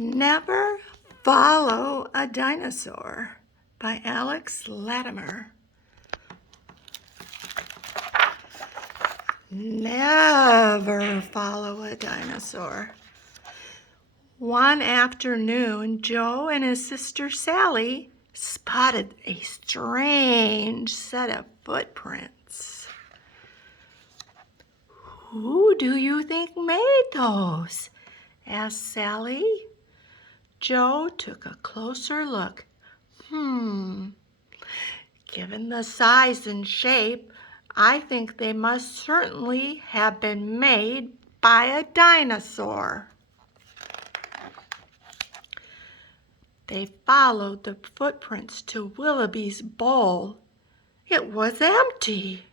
Never Follow a Dinosaur by Alex Latimer. Never follow a dinosaur. One afternoon, Joe and his sister Sally spotted a strange set of footprints. "Who do you think made those?" asked Sally. Joe took a closer look. Given the size and shape, I think they must certainly have been made by a dinosaur. They followed the footprints to Willoughby's bowl. It was empty.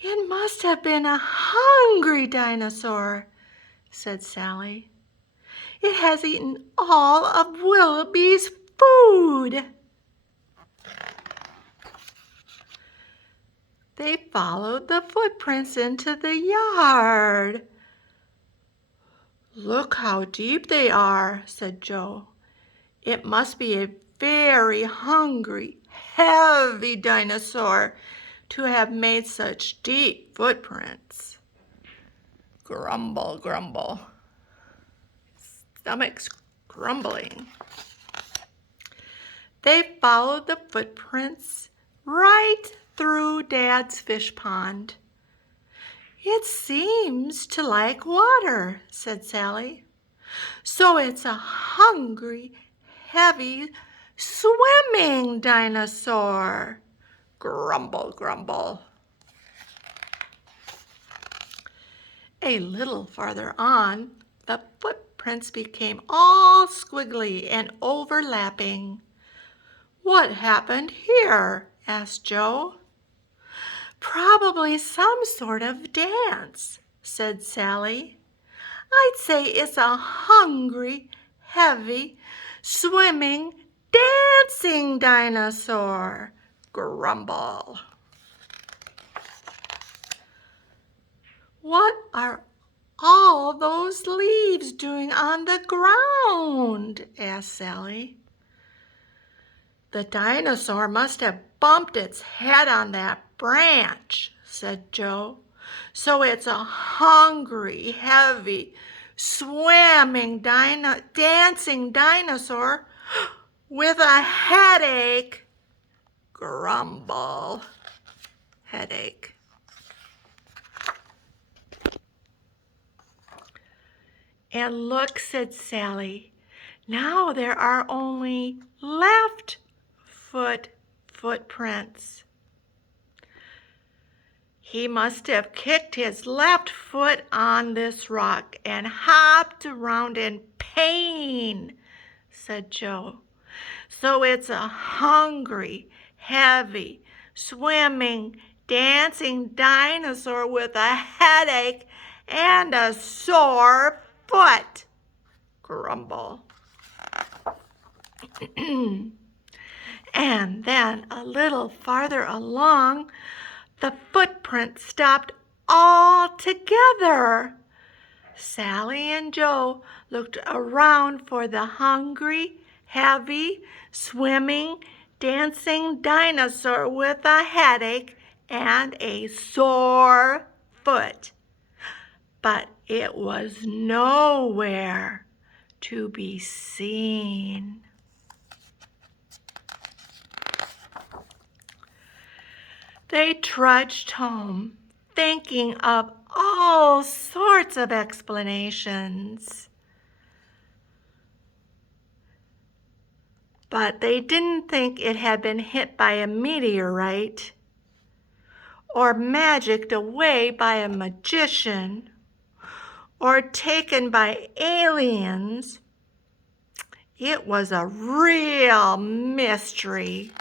"It must have been a hungry dinosaur," said Sally. "It has eaten all of Willoughby's food." They followed the footprints into the yard. "Look how deep they are," said Joe. "It must be a very hungry, heavy dinosaur to have made such deep footprints." Grumble, grumble. Stomachs grumbling. They followed the footprints right through Dad's fish pond. "It seems to like water," said Sally. "So it's a hungry, heavy, swimming dinosaur." Grumble, grumble. A little farther on, the footprints became all squiggly and overlapping. "What happened here?" asked Joe. "Probably some sort of dance," said Sally. "I'd say it's a hungry, heavy, swimming, dancing dinosaur." Grumble. "What are all those leaves doing on the ground?" asked Sally. "The dinosaur must have bumped its head on that branch," said Joe. "So it's a hungry, heavy, swimming, dancing dinosaur with a headache." Grumble. Headache. "And look," said Sally, "now there are only left footprints. He must have kicked his left foot on this rock and hopped around in pain," said Joe. "So it's a hungry, heavy, swimming, dancing dinosaur with a headache and a sore foot." Grumble. And then a little farther along, the footprints stopped altogether. Sally and Joe looked around for the hungry, heavy, swimming, dancing dinosaur with a headache and a sore foot. But it was nowhere to be seen. They trudged home, thinking of all sorts of explanations. But they didn't think it had been hit by a meteorite or magicked away by a magician or taken by aliens. It was a real mystery.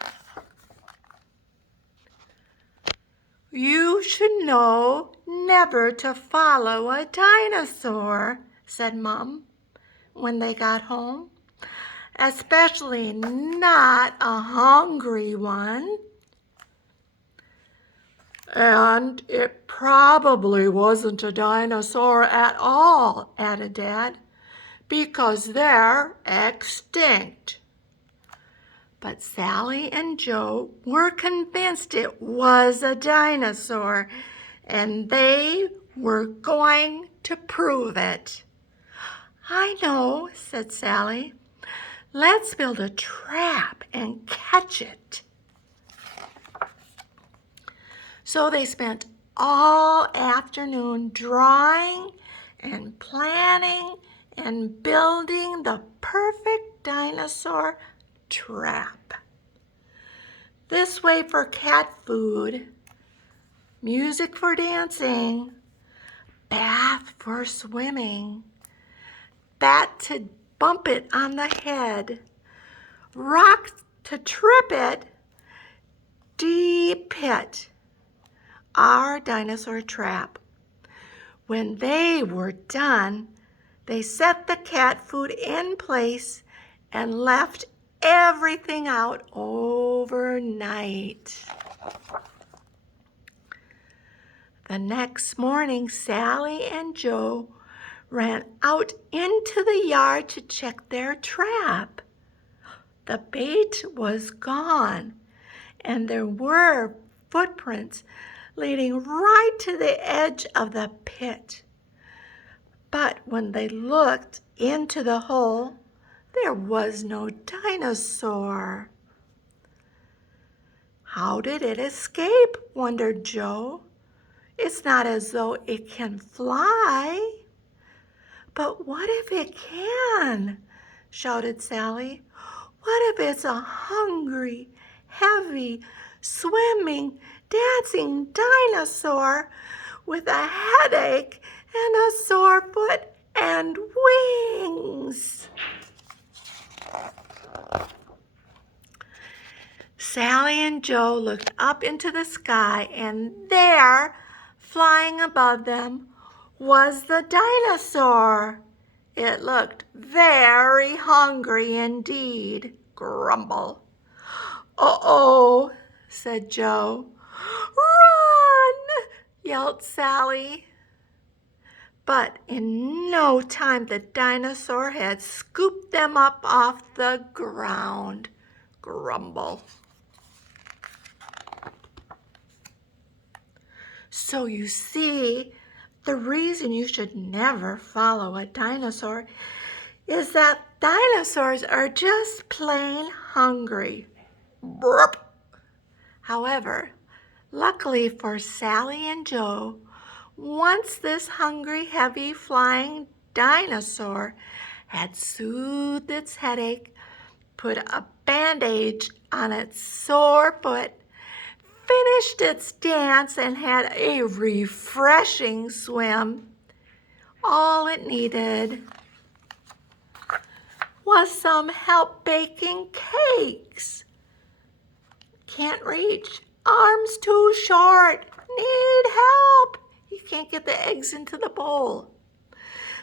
"You should know never to follow a dinosaur," said Mom when they got home. "Especially not a hungry one." "And it probably wasn't a dinosaur at all," added Dad, because they're extinct. But Sally and Joe were convinced it was a dinosaur, and they were going to prove it. I know, said Sally. Let's build a trap and catch it. So they spent all afternoon drawing and planning and building the perfect dinosaur trap. This way for cat food, music for dancing, bath for swimming, bat to bump it on the head, rock to trip it, deep pit, our dinosaur trap. When they were done, they set the cat food in place and left everything out overnight. The next morning, Sally and Joe ran out into the yard to check their trap. The bait was gone, and there were footprints leading right to the edge of the pit. But when they looked into the hole, there was no dinosaur. How did it escape? Wondered Joe. It's not as though it can fly. But what if it can? Shouted Sally. What if it's a hungry, heavy, swimming, dancing dinosaur with a headache and a sore foot and wings? Sally and Joe looked up into the sky, and there, flying above them, was the dinosaur. It looked very hungry indeed. Grumble. Uh-oh, said Joe. Run, yelled Sally. But in no time the dinosaur had scooped them up off the ground. Grumble. So you see, the reason you should never follow a dinosaur is that dinosaurs are just plain hungry. Burp. However, luckily for Sally and Joe, once this hungry, heavy, flying dinosaur had soothed its headache, put a bandage on its sore foot, finished its dance, and had a refreshing swim, all it needed was some help baking cakes. Can't reach, arms too short, need help. You can't get the eggs into the bowl.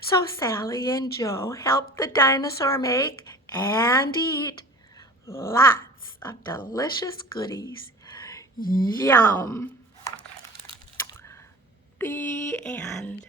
So Sally and Joe helped the dinosaur make and eat lots of delicious goodies. Yum. The end.